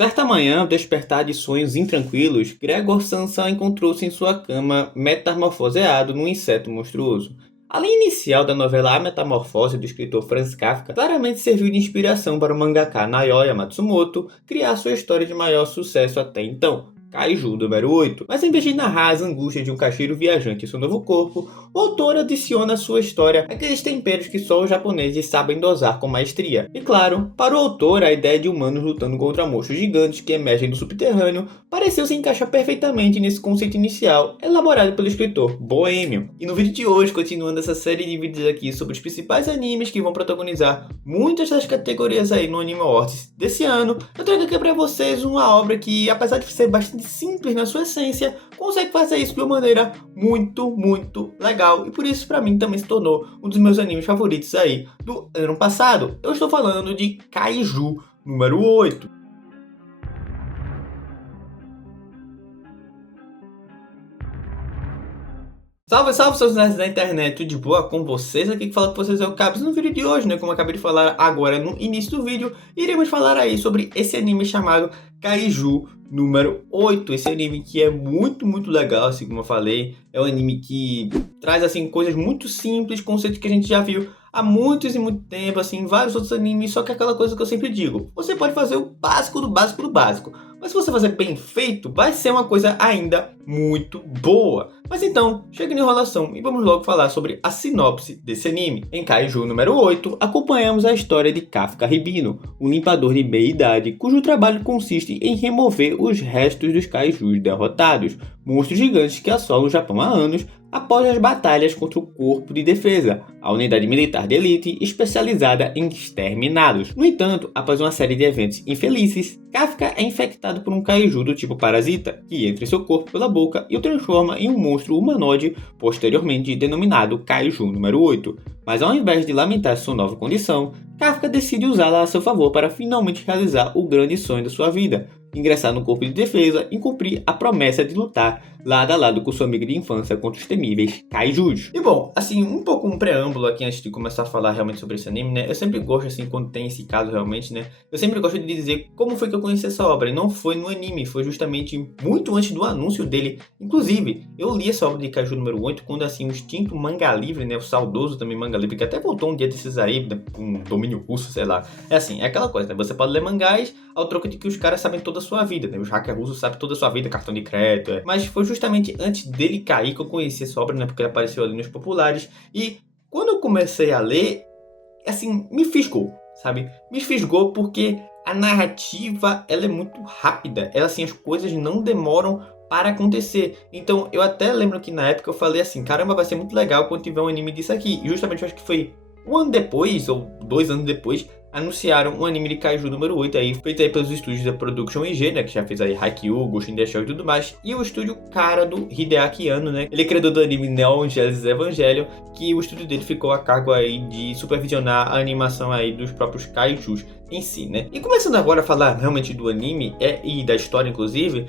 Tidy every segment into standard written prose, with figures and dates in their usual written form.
Certa manhã, ao despertar de sonhos intranquilos, Gregor Samsa encontrou-se em sua cama metamorfoseado num inseto monstruoso. A linha inicial da novela A Metamorfose do escritor Franz Kafka claramente serviu de inspiração para o mangaka Naoya Matsumoto criar sua história de maior sucesso até então, Kaiju número 8. Mas em vez de narrar as angústias de um caixeiro viajante em seu novo corpo, o autor adiciona à sua história aqueles temperos que só os japoneses sabem dosar com maestria. E claro, para o autor, a ideia de humanos lutando contra monstros gigantes que emergem do subterrâneo pareceu se encaixar perfeitamente nesse conceito inicial, elaborado pelo escritor boêmio. E no vídeo de hoje, continuando essa série de vídeos aqui sobre os principais animes que vão protagonizar muitas das categorias aí no Anime Awards desse ano, eu trago aqui para vocês uma obra que, apesar de ser bastante simples na sua essência, consegue fazer isso de uma maneira muito legal, e por isso para mim também se tornou um dos meus animes favoritos aí do ano passado. Eu estou falando de Kaiju número 8. Salve, salve, seus nerds da internet, tudo de boa com vocês? Aqui que fala com vocês é o Cabs. No vídeo de hoje, né, como eu acabei de falar agora no início do vídeo, iremos falar aí sobre esse anime chamado Kaiju número 8. Esse anime que é muito legal, assim como eu falei. É um anime que traz, assim, coisas muito simples, conceitos que a gente já viu há muitos e muito tempo, assim, em vários outros animes. Só que é aquela coisa que eu sempre digo, você pode fazer o básico do básico do básico, mas se você fazer bem feito, vai ser uma coisa ainda muito boa. Mas então, chega de enrolação e vamos logo falar sobre a sinopse desse anime. Em Kaiju número 8, acompanhamos a história de Kafka Ribino, um limpador de meia-idade cujo trabalho consiste em remover os restos dos Kaijus derrotados, monstros gigantes que assolam o Japão há anos, após as batalhas contra o Corpo de Defesa, a unidade militar de elite especializada em exterminados. No entanto, após uma série de eventos infelizes, Kafka é infectado por um kaiju do tipo parasita, que entra em seu corpo pela boca e o transforma em um monstro humanoide, posteriormente denominado Kaiju número 8. Mas ao invés de lamentar sua nova condição, Kafka decide usá-la a seu favor para finalmente realizar o grande sonho da sua vida, ingressar no corpo de defesa e cumprir a promessa de lutar lado a lado com sua amiga de infância contra os temíveis Kaijus. E bom, assim, um pouco um preâmbulo aqui antes de começar a falar realmente sobre esse anime, né? Eu sempre gosto, assim, quando tem esse caso realmente, né? Eu sempre gosto de dizer como foi que eu conheci essa obra. E não foi no anime, foi justamente muito antes do anúncio dele. Inclusive, eu li essa obra de Kaiju número 8 quando, assim, o extinto Manga Livre, né? O saudoso também Manga Livre, que até voltou um dia desses aí, né? Um domínio russo, sei lá. É assim, é aquela coisa, né? Você pode ler mangás ao troco de que os caras sabem toda a sua vida, né? Os hackers russos sabem toda a sua vida, cartão de crédito, é. Mas foi justamente antes dele cair que eu conheci essa obra, né? Porque ele apareceu ali nos populares. E quando eu comecei a ler, assim, me fisgou, sabe? Me fisgou porque a narrativa, ela é muito rápida. Ela, assim, as coisas não demoram para acontecer. Então, eu até lembro que na época eu falei assim, caramba, vai ser muito legal quando tiver um anime disso aqui. E justamente eu acho que foi um ano depois, ou 2 anos depois, anunciaram um anime de Kaiju número 8 aí, feito aí pelos estúdios da Production IG, né, que já fez aí Haikyuu, Ghost in the Shell e tudo mais, e o estúdio cara do Hideaki Anno, né, ele é criador do anime Neon Genesis Evangelion, que o estúdio dele ficou a cargo aí de supervisionar a animação aí dos próprios Kaijus em si, né. E começando agora a falar realmente do anime, e da história inclusive,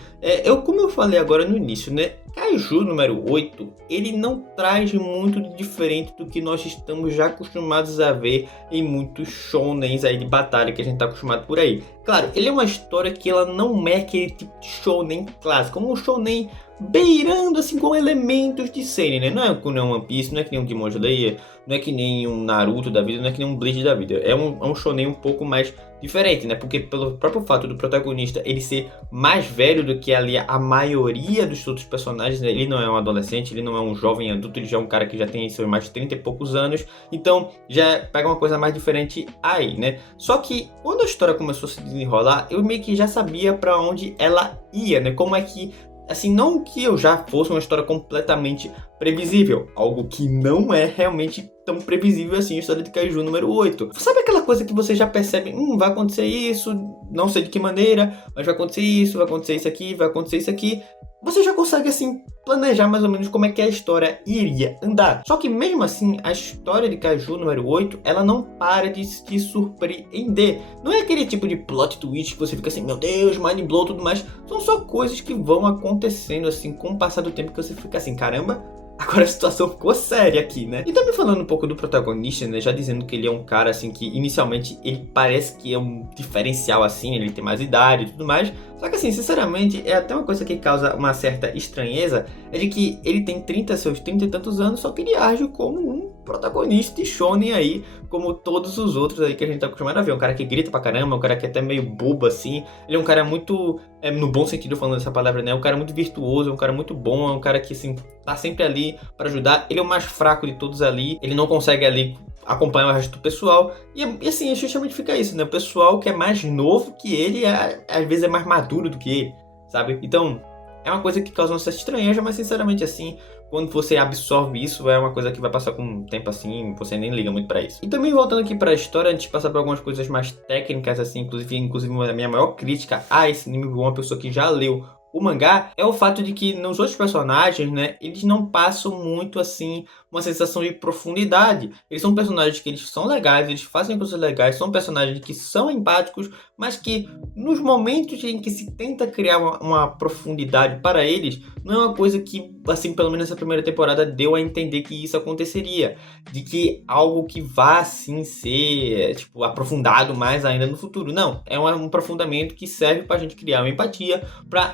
como eu falei agora no início, né, Kaiju número 8, ele não traz muito de diferente do que nós estamos já acostumados a ver em muitos shounens aí de batalha que a gente tá acostumado por aí. Claro, ele é uma história que ela não é aquele tipo de shounen clássico, como um shounen beirando assim com elementos de seinen, né? Não é que nem um One Piece, não é que nem um Demon Slayer, não é que nem um Naruto da vida, não é que nem um Bleach da vida. É um shonen um pouco mais diferente, né? Porque pelo próprio fato do protagonista ele ser mais velho do que ali a maioria dos outros personagens, né? Ele não é um adolescente, ele não é um jovem adulto, ele já é um cara que já tem seus mais de 30 e poucos anos, então já pega uma coisa mais diferente aí, né? Só que quando a história começou a se desenrolar, eu meio que já sabia pra onde ela ia, né? Como é que, assim, não que eu já fosse uma história completamente previsível, algo que não é realmente tão previsível assim a história de Kaiju número 8. Sabe aquela coisa que você já percebe, vai acontecer isso, não sei de que maneira, mas vai acontecer isso aqui, vai acontecer isso aqui. Você já consegue, assim, planejar mais ou menos como é que a história iria andar. Só que mesmo assim, a história de Kaiju número 8, ela não para de te surpreender. Não é aquele tipo de plot twist que você fica assim, meu Deus, mind blow e tudo mais. São só coisas que vão acontecendo assim com o passar do tempo que você fica assim, caramba, Agora a situação ficou séria aqui, né? E também falando um pouco do protagonista, né? Já dizendo que ele é um cara, assim, que inicialmente ele parece que é um diferencial, assim, ele tem mais idade e tudo mais. Só que, assim, sinceramente, é até uma coisa que causa uma certa estranheza, é de que ele tem seus 30 e tantos anos, só que ele age como um protagonista de shonen aí, como todos os outros aí que a gente tá acostumado a ver. Um cara que grita pra caramba, um cara que é até meio bobo, assim. Ele é um cara muito, no bom sentido falando essa palavra, né? Um cara muito virtuoso, é um cara muito bom, é um cara que, assim, tá sempre ali para ajudar. Ele é o mais fraco de todos ali, ele não consegue ali acompanhar o resto do pessoal. E assim, justamente fica isso, né? O pessoal que é mais novo que ele, às vezes é mais maduro do que ele, sabe? Então, é uma coisa que causa uma certa estranheza, mas sinceramente, assim, quando você absorve isso, é uma coisa que vai passar com um tempo assim, você nem liga muito pra isso. E também voltando aqui pra história, antes de passar por algumas coisas mais técnicas, assim, inclusive a minha maior crítica a esse anime, uma pessoa que já leu o mangá, é o fato de que nos outros personagens, né, eles não passam muito, assim, uma sensação de profundidade. Eles são personagens que eles são legais, eles fazem coisas legais, são personagens que são empáticos, mas que nos momentos em que se tenta criar uma profundidade para eles, não é uma coisa que, assim, pelo menos essa primeira temporada deu a entender que isso aconteceria. De que algo que vá, assim, ser, tipo, aprofundado mais ainda no futuro. Não, é um aprofundamento que serve pra gente criar uma empatia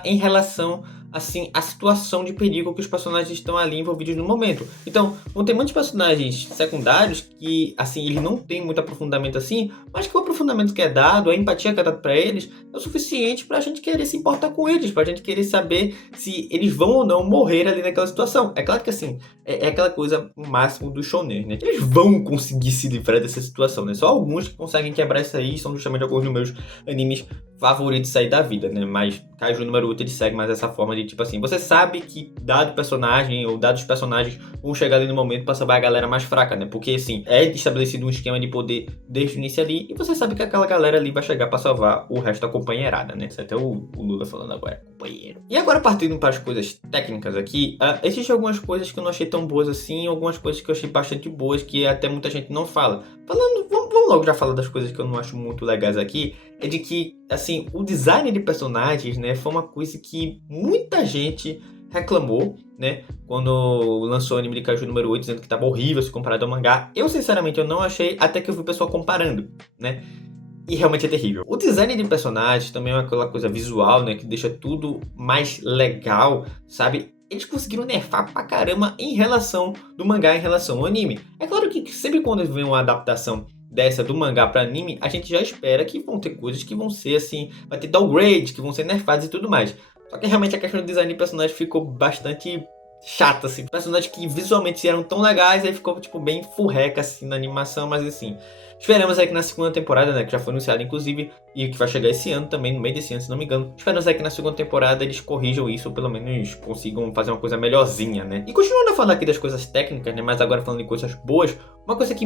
em relação, assim, à situação de perigo que os personagens estão ali envolvidos no momento. Então, vão ter muitos personagens secundários que, assim, eles não têm muito aprofundamento assim, mas que o aprofundamento que é dado, a empatia que é dada pra eles, é o suficiente pra gente querer se importar com eles, pra gente querer saber se eles vão ou não morrer ali naquela situação. É claro que, assim, é aquela coisa máximo do shonen, né? Eles vão conseguir se livrar dessa situação, né? Só alguns que conseguem quebrar isso aí, são justamente alguns dos meus animes favoritos aí da vida, né? Mas Kaiju número 8 ele segue mais essa forma de tipo assim, você sabe que dado personagem ou dados personagens vão chegar ali no momento pra salvar a galera mais fraca, né? Porque assim, é estabelecido um esquema de poder desde o início ali e você sabe que aquela galera ali vai chegar pra salvar o resto da companheirada, né? Isso é até o Lula falando agora, companheiro. E agora partindo para as coisas técnicas aqui, existem algumas coisas que eu não achei tão boas assim, algumas coisas que eu achei bastante boas que até muita gente não fala. Vamos logo já falar das coisas que eu não acho muito legais aqui, é de que, assim, o design de personagens, né, foi uma coisa que muita gente reclamou, né, quando lançou o anime de Kaiju número 8, dizendo que tava horrível se comparado ao mangá. Eu, sinceramente, eu não achei, até que eu vi o pessoal comparando, né, e realmente é terrível. O design de personagens também é aquela coisa visual, né, que deixa tudo mais legal, sabe? Eles conseguiram nerfar pra caramba em relação do mangá em relação ao anime. É claro que sempre quando vem uma adaptação dessa do mangá para anime, a gente já espera que vão ter coisas que vão ser assim, vai ter downgrade, que vão ser nerfadas e tudo mais. Só que realmente a questão do design de personagem ficou bastante chata, assim. Personagens que visualmente eram tão legais, aí ficou tipo bem furreca assim na animação, mas assim. Esperamos aí que na segunda temporada, né, que já foi anunciada inclusive, e que vai chegar esse ano também, no meio desse ano, se não me engano. Esperamos aí que na segunda temporada eles corrijam isso, ou pelo menos consigam fazer uma coisa melhorzinha, né. E continuando a falar aqui das coisas técnicas, né, mas agora falando de coisas boas, uma coisa que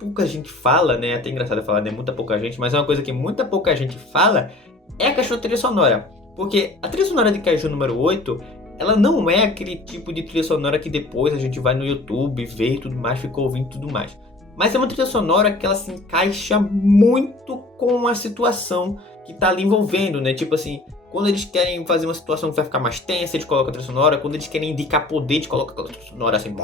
pouca gente fala, né, até engraçado falar, né, muita pouca gente, mas é uma coisa que muita pouca gente fala, é a questão da trilha sonora. Porque a trilha sonora de Kaiju número 8, ela não é aquele tipo de trilha sonora que depois a gente vai no YouTube ver e tudo mais, fica ouvindo tudo mais. Mas é uma trilha sonora que ela se encaixa muito com a situação que tá ali envolvendo, né? Tipo assim, quando eles querem fazer uma situação que vai ficar mais tensa, eles colocam a trilha sonora. Quando eles querem indicar poder, eles colocam a trilha sonora assim,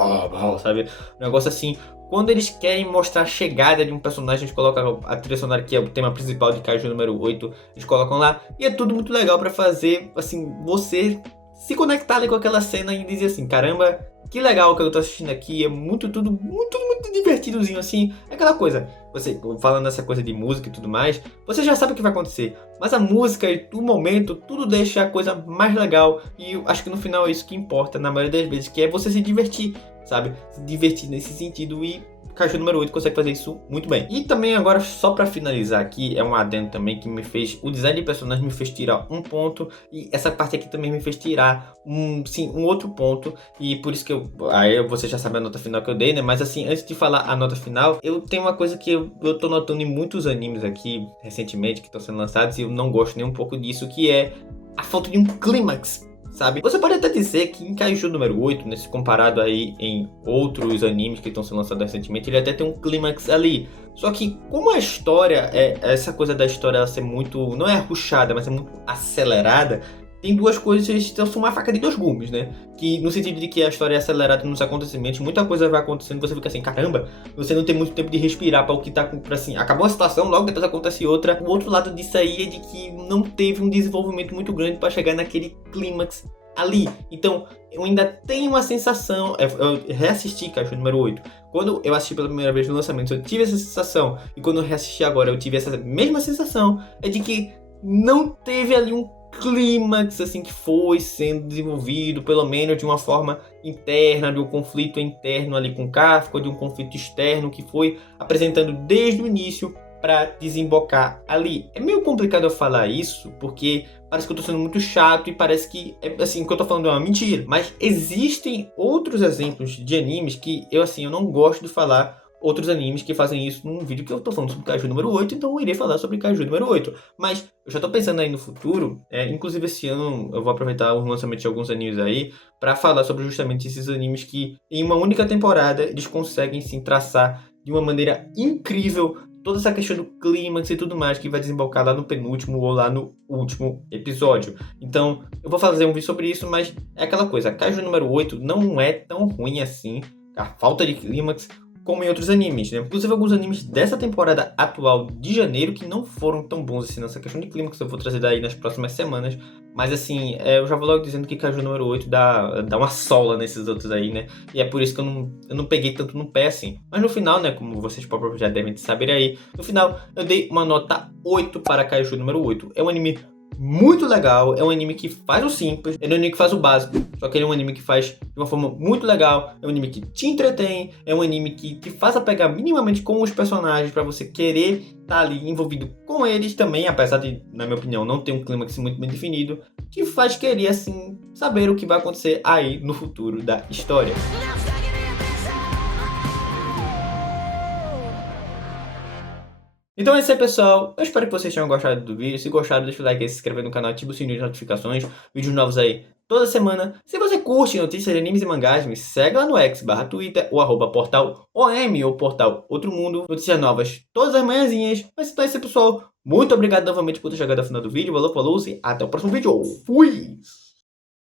sabe? Um negócio assim. Quando eles querem mostrar a chegada de um personagem, eles colocam a trilha sonora, que é o tema principal de Kaiju número 8, eles colocam lá. E é tudo muito legal pra fazer, assim, você se conectar ali com aquela cena e dizer assim, caramba, que legal que eu tô assistindo aqui, é tudo muito divertidozinho assim. É aquela coisa, você falando essa coisa de música e tudo mais, você já sabe o que vai acontecer, mas a música e o momento, tudo deixa a coisa mais legal. E eu acho que no final é isso que importa na maioria das vezes, que é você se divertir, sabe? Se divertir nesse sentido, e Kaiju número 8 consegue fazer isso muito bem. E também agora, só pra finalizar aqui, é um adendo também que me fez, o design de personagem me fez tirar um ponto, e essa parte aqui também me fez tirar um outro ponto, e por isso que aí você já sabe a nota final que eu dei, né? Mas assim, antes de falar a nota final, eu tenho uma coisa que eu tô notando em muitos animes aqui, recentemente, que estão sendo lançados, e eu não gosto nem um pouco disso, que é a falta de um clímax, sabe? Você pode até dizer que em Kaiju número 8, né, se comparado aí em outros animes que estão sendo lançados recentemente, ele até tem um clímax ali. Só que como a história, essa coisa da história ela ser muito, não é rushada, mas é muito acelerada, tem duas coisas que são uma faca de dois gumes, né? Que no sentido de que a história é acelerada nos acontecimentos, muita coisa vai acontecendo, você fica assim, caramba, você não tem muito tempo de respirar para o que tá, pra, assim, acabou a situação, logo depois acontece outra. O outro lado disso aí é de que não teve um desenvolvimento muito grande para chegar naquele clímax ali. Então, eu ainda tenho uma sensação, eu reassisti Kaiju número 8. Quando eu assisti pela primeira vez no lançamento, eu tive essa sensação, e quando eu reassisti agora, eu tive essa mesma sensação, é de que não teve ali um clímax assim que foi sendo desenvolvido, pelo menos de uma forma interna, de um conflito interno ali com Kafka, de um conflito externo que foi apresentando desde o início para desembocar ali. É meio complicado eu falar isso, porque parece que eu tô sendo muito chato e parece que assim, o que eu tô falando é uma mentira. Mas existem outros exemplos de animes que eu não gosto de falar outros animes que fazem isso num vídeo que eu tô falando sobre Kaiju número 8, então eu irei falar sobre Kaiju número 8. Mas eu já tô pensando aí no futuro, inclusive esse ano eu vou aproveitar o lançamento de alguns animes aí para falar sobre justamente esses animes que em uma única temporada eles conseguem sim traçar de uma maneira incrível toda essa questão do clímax e tudo mais que vai desembocar lá no penúltimo ou lá no último episódio. Então, eu vou fazer um vídeo sobre isso, mas é aquela coisa, Kaiju número 8 não é tão ruim assim, a falta de clímax, como em outros animes, né? Inclusive alguns animes dessa temporada atual de janeiro que não foram tão bons assim nessa questão de clímax, eu vou trazer daí nas próximas semanas. Mas assim, eu já vou logo dizendo que Kaiju número 8 dá uma sola nesses outros aí, né? E é por isso que eu não peguei tanto no pé assim. Mas no final, né, como vocês próprios já devem saber aí, no final eu dei uma nota 8 para Kaiju número 8. É um anime muito legal, é um anime que faz o simples, é um anime que faz o básico, só que ele é um anime que faz de uma forma muito legal, é um anime que te entretém, é um anime que te faz apegar minimamente com os personagens para você querer estar ali envolvido com eles também, apesar de, na minha opinião, não ter um clímax muito bem definido, que faz querer, assim, saber o que vai acontecer aí no futuro da história. Então é isso aí, pessoal. Eu espero que vocês tenham gostado do vídeo. Se gostaram, deixa o like aí, se inscrever no canal, ativa o sininho de notificações. Vídeos novos aí toda semana. Se você curte notícias de animes e mangás, me segue lá no X/Twitter ou @portal OM ou portal Outro Mundo. Notícias novas todas as manhãzinhas. Mas então é isso aí, pessoal. Muito obrigado novamente por ter chegado ao final do vídeo. Valeu, falou e até o próximo vídeo. Fui!